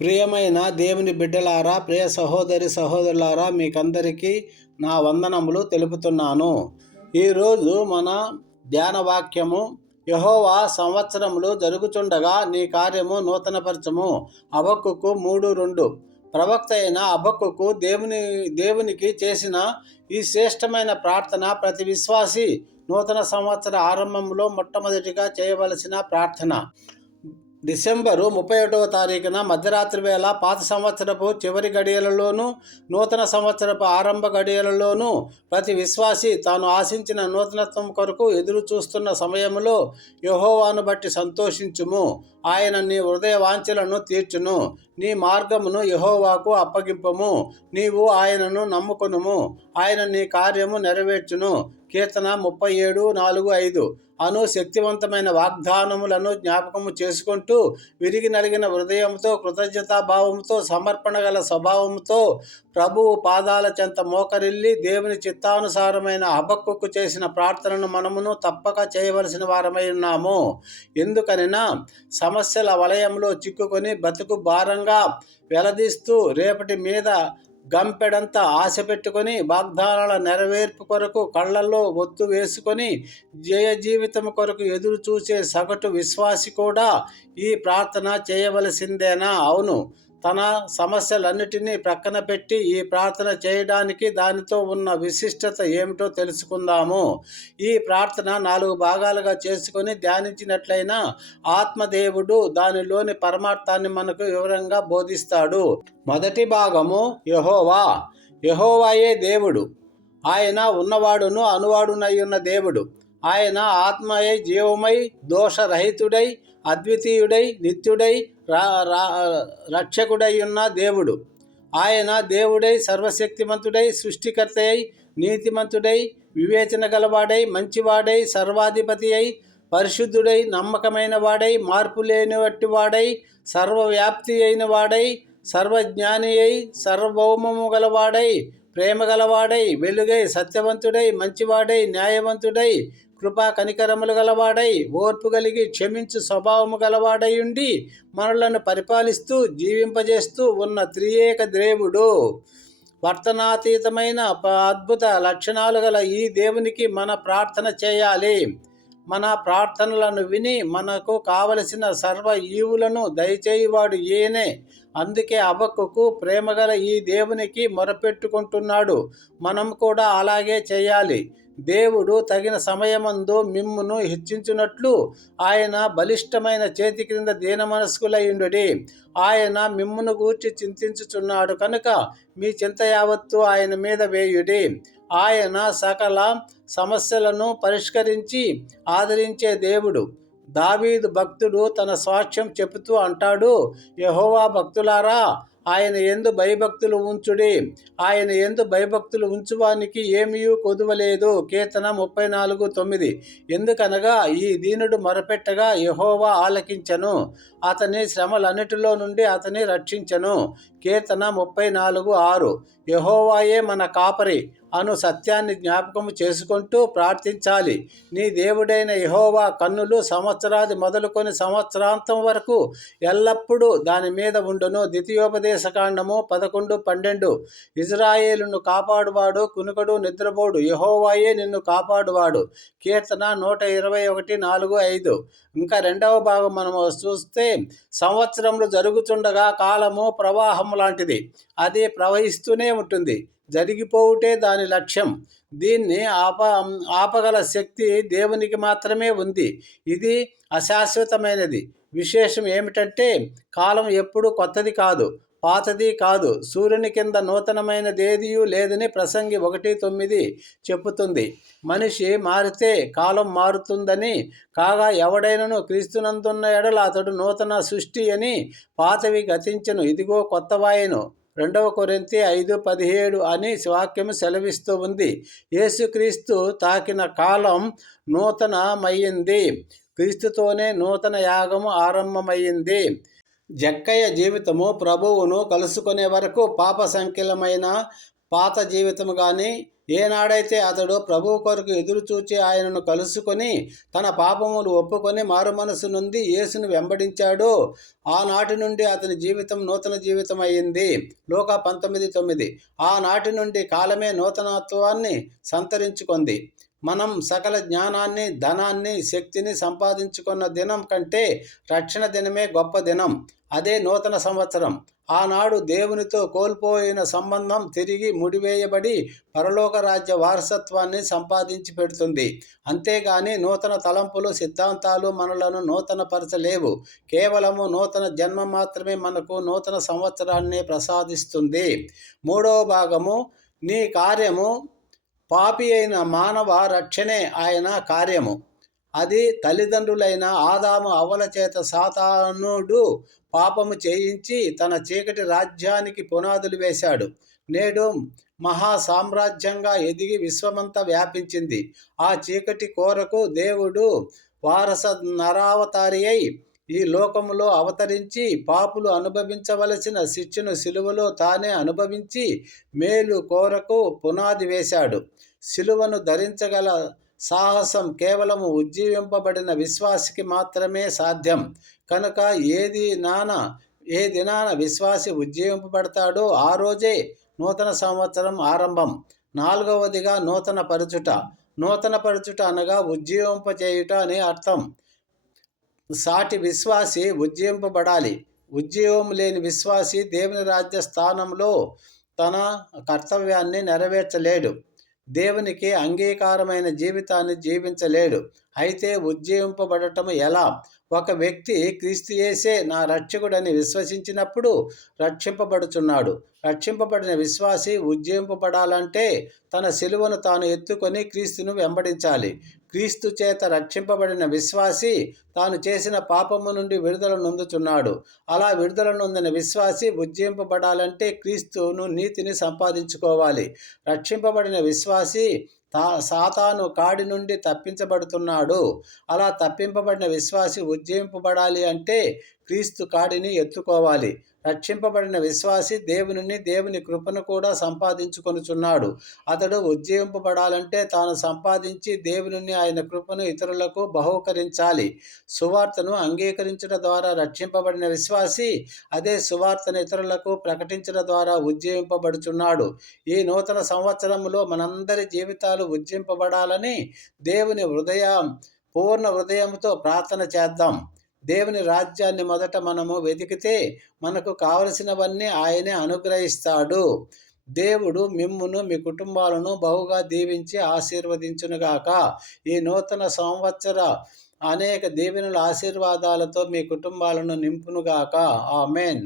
ప్రియమైన దేవుని బిడ్డలారా, ప్రియ సహోదరి సహోదరులారా, మీకందరికీ నా వందనములు తెలుపుతున్నాను. ఈరోజు మన ధ్యాన వాక్యము, యెహోవా సంవత్సరములు జరుగుచుండగా నీ కార్యము నూతనపరచము. హబక్కూకు 3:2. ప్రవక్త అయిన హబక్కూకు దేవునికి చేసిన ఈ శ్రేష్టమైన ప్రార్థన ప్రతి విశ్వాసి నూతన సంవత్సర ఆరంభంలో మొట్టమొదటిగా చేయవలసిన ప్రార్థన. డిసెంబరు 31వ తారీఖున మధ్యరాత్రి వేళ పాత సంవత్సరపు చివరి గడియలలోనూ నూతన సంవత్సరపు ఆరంభ గడియలలోనూ ప్రతి విశ్వాసి తాను ఆశించిన నూతనత్వం కొరకు ఎదురు చూస్తున్న సమయంలో యెహోవాను బట్టి సంతోషించుము. ఆయన నీ హృదయ వాంఛలను తీర్చును. నీ మార్గమును యెహోవాకు అప్పగింపము. నీవు ఆయనను నమ్ముకొనుము. ఆయన నీ కార్యము నెరవేర్చును. కీర్తన 37:4-5 అను శక్తివంతమైన వాగ్దానములను జ్ఞాపకము చేసుకుంటూ విరిగి నలిగిన హృదయంతో, కృతజ్ఞతాభావంతో, సమర్పణ గల స్వభావంతో ప్రభువు పాదాల చెంత మోకరిల్లి దేవుని చిత్తానుసారమైన హబక్కూకు చేసిన ప్రార్థనను మనమును తప్పక చేయవలసిన వారమై ఉన్నాము. ఎందుకనినా సమస్యల వలయంలో చిక్కుకొని బతుకు భారంగా వెలదీస్తూ రేపటి మీద గంపెడంత ఆశ పెట్టుకొని వాగ్దానాల నెరవేర్పు కొరకు కళ్ళల్లో ఒత్తు వేసుకొని జయ జీవితం కొరకు ఎదురు చూసే సగటు విశ్వాసి కూడా ఈ ప్రార్థన చేయవలసిందేనా? అవును. తన సమస్యలన్నిటినీ ప్రక్కన పెట్టి ఈ ప్రార్థన చేయడానికి దానితో ఉన్న విశిష్టత ఏమిటో తెలుసుకుందాము. ఈ ప్రార్థన 4 భాగాలుగా చేసుకొని ధ్యానించినట్లయినా ఆత్మదేవుడు దానిలోని పరమార్థాన్ని మనకు వివరంగా బోధిస్తాడు. మొదటి భాగము యెహోవా. యెహోవాయే దేవుడు. ఆయన ఉన్నవాడును అనువాడునయ్యున్న దేవుడు. ఆయన ఆత్మయై, జీవమై, దోషరహితుడై, అద్వితీయుడై, నిత్యుడై, రక్షకుడై ఉన్న దేవుడు. ఆయన దేవుడై, సర్వశక్తిమంతుడై, సృష్టికర్త అయి, నీతిమంతుడై, వివేచన గలవాడై, మంచివాడై, సర్వాధిపతి అయి, పరిశుద్ధుడై, నమ్మకమైన వాడై, మార్పు లేనివట్టి వాడై, సర్వవ్యాప్తి అయిన వాడై, సర్వజ్ఞాని అయి, సర్వభౌమము గలవాడై, ప్రేమ గలవాడై, వెలుగై, సత్యవంతుడై, మంచివాడై, న్యాయవంతుడై, కృపా కనికరములు గలవాడై, ఓర్పు కలిగి క్షమించు స్వభావము గలవాడై ఉండి మనలను పరిపాలిస్తూ జీవింపజేస్తూ ఉన్న త్రియేక దేవుడు. వర్తనాతీతమైన అద్భుత లక్షణాలు గల ఈ దేవునికి మన ప్రార్థన చేయాలి. మన ప్రార్థనలను విని మనకు కావలసిన సర్వ ఈవులను దయచేయువాడు ఈయనే. అందుకే హబక్కూకు ప్రేమగల ఈ దేవునికి మొరపెట్టుకుంటున్నాడు. మనం కూడా అలాగే చేయాలి. దేవుడు తగిన సమయమందు మిమ్మును హెచ్చించున్నట్లు ఆయన బలిష్టమైన చేతి క్రింద దీన మనస్కులయుండుడి. ఆయన మిమ్మును గూర్చి చింతించుచున్నాడు కనుక మీ చింత యావత్తు ఆయన మీద వేయుడి. ఆయన సకల సమస్యలను పరిష్కరించి ఆదరించే దేవుడు. దావీదు భక్తుడు తన సాక్ష్యం చెబుతూ అంటాడు, యెహోవా భక్తులారా, ఆయన యందు భయభక్తులు ఉంచుడి. ఆయన యందు భయభక్తులు ఉంచువానికి ఏమీయూ కొదువలేదు. కీర్తన 34:9. ఎందుకనగా ఈ దీనుడు మొరపెట్టగా యెహోవా ఆలకించెను, అతని శ్రమలన్నిటిలో నుండి అతని రక్షించెను. కీర్తన 34:6. యెహోవాయే మన కాపరి అను సత్యాన్ని జ్ఞాపకము చేసుకుంటూ ప్రార్థించాలి. నీ దేవుడైన యెహోవా కన్నులు సంవత్సరాది మొదలుకొని సంవత్సరాంతం వరకు ఎల్లప్పుడూ దాని మీద ఉండును. ద్వితీయోపదేశకాండము 11:12. ఇజ్రాయేలును కాపాడువాడు కునుకడు నిద్రపోడు, యెహోవాయే నిన్ను కాపాడువాడు. కీర్తన 121:4-5. ఇంకా రెండవ భాగం మనము చూస్తే, సంవత్సరములు జరుగుతుండగా కాలము ప్రవాహం లాంటిది. అది ప్రవహిస్తూనే ఉంటుంది. జరిగిపోవుటే దాని లక్ష్యం. దీన్ని ఆపగల శక్తి దేవునికి మాత్రమే ఉంది. ఇది అశాశ్వతమైనది. విశేషం ఏమిటంటే కాలం ఎప్పుడు కొత్తది కాదు, పాతది కాదు. సూర్యుని కింద నూతనమైనదేదియూ లేదని ప్రసంగి 1:9 చెప్పుతుంది. మనిషి మారితే కాలం మారుతుందని, కాగా ఎవడైనను క్రీస్తునందున్న ఎడల అతడు నూతన సృష్టి అని, పాతవి గతించెను, ఇదిగో కొత్తవాయెను. 2 కొరింథీ 5:17 అని వాక్యము సెలవిస్తూ ఉంది. యేసుక్రీస్తు తాకిన కాలం నూతనమయ్యింది. క్రీస్తుతోనే నూతన యాగము ఆరంభమయ్యింది. జక్కయ్య జీవితము ప్రభువును కలుసుకునే వరకు పాప సంఖ్యలమైన పాత జీవితం కానీ, ఏనాడైతే అతడు ప్రభువు కొరకు ఎదురుచూచి ఆయనను కలుసుకొని తన పాపములు ఒప్పుకొని మారుమనసు నుండి యేసును వెంబడించాడో ఆనాటి నుండి అతని జీవితం నూతన జీవితం అయింది. లూకా 19:9. ఆనాటి నుండి కాలమే నూతనత్వాన్ని సంతరించుకుంది. మనం సకల జ్ఞానాన్ని, ధనాన్ని, శక్తిని సంపాదించుకున్న దినం కంటే రక్షణ దినమే గొప్ప దినం. అదే నూతన సంవత్సరం. ఆనాడు దేవునితో కోల్పోయిన సంబంధం తిరిగి ముడివేయబడి పరలోక రాజ్య వారసత్వాన్ని సంపాదించి పెడుతుంది. అంతేగాని నూతన తలంపులు, సిద్ధాంతాలు మనలను నూతనపరచలేవు. కేవలము నూతన జన్మ మాత్రమే మనకు నూతన సంవత్సరాన్ని ప్రసాదిస్తుంది. 3వ భాగము, నీ కార్యము. పాపి అయిన మానవ రక్షణే ఆయన కార్యము. అది తల్లిదండ్రులైన ఆదాము అవ్వల చేత సాతానుడు పాపము చేయించి తన చీకటి రాజ్యానికి పునాదులు వేశాడు. నేడు మహా సామ్రాజ్యంగా ఎదిగి విశ్వమంతా వ్యాపించింది. ఆ చీకటి కోరకు దేవుడు వారస నరావతారి అయి ఈ లోకములో అవతరించి పాపులు అనుభవించవలసిన శిక్షను సిలువలో తానే అనుభవించి మేలు కోరకు పునాది వేశాడు. సిలువను ధరించగల సాహసం కేవలము ఉజ్జీవింపబడిన విశ్వాసికి మాత్రమే సాధ్యం. కనుక ఏ దినాన విశ్వాసి ఉజ్జీవింపబడతాడో ఆ రోజే నూతన సంవత్సరం ఆరంభం. 4వదిగా నూతన పరచుట. నూతన పరచుట అనగా ఉజ్జీవింపచేయుట అని అర్థం. సాటి విశ్వాసి ఉజ్జీవింపబడాలి. ఉజ్జీవం లేని విశ్వాసి దేవుని రాజ్య స్థానంలో తన కర్తవ్యాన్ని నెరవేర్చలేడు. దేవునికి అంగీకారమైన జీవితాన్ని జీవించలేడు. అయితే ఉజ్జీవింపబడటం ఎలా? ఒక వ్యక్తి క్రీస్తు యేసే నా రక్షకుడని విశ్వసించినప్పుడు రక్షింపబడుచున్నాడు. రక్షింపబడిన విశ్వాసి ఉజ్జీవింపబడాలంటే తన సిలువను తాను ఎత్తుకొని క్రీస్తును వెంబడించాలి. క్రీస్తు చేత రక్షింపబడిన విశ్వాసి తాను చేసిన పాపము నుండి విడుదల నొందుచున్నాడు. అలా విడుదల నొందిన విశ్వాసి ఉజ్జీవింపబడాలంటే క్రీస్తును నీతిని సంపాదించుకోవాలి. రక్షింపబడిన విశ్వాసి సాతాను కాడి నుండి తప్పించబడుతున్నాడు. అలా తప్పింపబడిన విశ్వాసి ఉజ్జీవింపబడాలి అంటే క్రీస్తు కాడిని ఎత్తుకోవాలి. రక్షింపబడిన విశ్వాసి దేవుని కృపను కూడా సంపాదించుకొనుచున్నాడు. అతడు ఉజ్జీవింపబడాలంటే తాను సంపాదించి దేవుని ఆయన కృపను ఇతరులకు బహూకరించాలి. సువార్తను అంగీకరించడం ద్వారా రక్షింపబడిన విశ్వాసి అదే సువార్తను ఇతరులకు ప్రకటించడం ద్వారా ఉజ్జీవింపబడుచున్నాడు. ఈ నూతన సంవత్సరంలో మనందరి జీవితాలు ఉజ్జింపబడాలని పూర్ణ హృదయంతో ప్రార్థన చేద్దాం. దేవుని రాజ్యాన్ని మొదట మనము వెతికితే మనకు కావలసినవన్నీ ఆయనే అనుగ్రహిస్తాడు. దేవుడు మిమ్మును మీ కుటుంబాలను బహుగా దీవించి ఆశీర్వదించునుగాక. ఈ నూతన సంవత్సర అనేక దీవెనల ఆశీర్వాదాలతో మీ కుటుంబాలను నింపునుగాక. ఆమేన్.